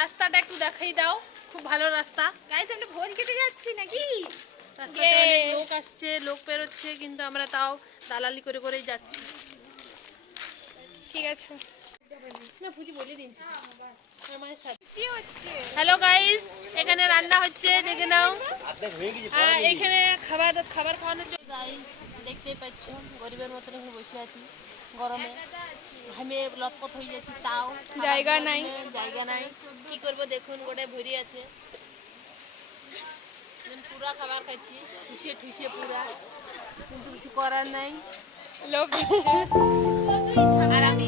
রাস্তাটা একটু দেখাই দাও, খুব ভালো রাস্তা। গাইস আমরা ভোজ খেতে যাচ্ছি নাকি? রাস্তাতে অনেক লোক আসছে, লোক বেরোচ্ছে, কিন্তু আমরা তাও দালালি করে করেই যাচ্ছি। ঠিক আছে না ফুচি বলে দিনছি। হ্যালো গাইস, এখানে রান্না হচ্ছে, দেখে নাও। এখানে খাবার খাওয়ানো হচ্ছে। গাইস দেখতেই পাচ্ছ, গরিবের মতন এখানে বসে আছি গরমে, ঘামে লতপত হয়ে যাচ্ছি, তাও জায়গা নাই। কি করবো দেখুন, গোটায় ভরি আছে, পুরা খাবার খাচ্ছি ঠুসে ঠুসে পুরা, কিন্তু কিছু করার নাই। লোক আর আমি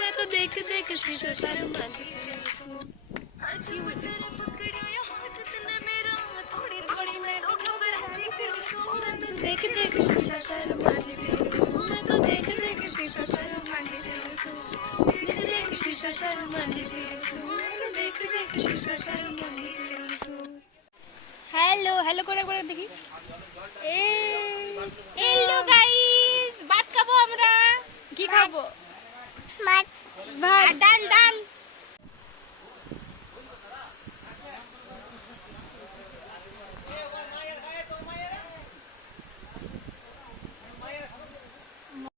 मैं तो देख देख शीशा शर्म देख देख शीशा शर्म मैं तो देख देख शीशा शर्म देख शीशा शर्म देख देख शीशा शर्म। হ্যালো হ্যালো করে করে দেখি। হ্যালো গাইস, ভাত খাবো আমরা। কি খাবো? ভাত, ডাল ডাল।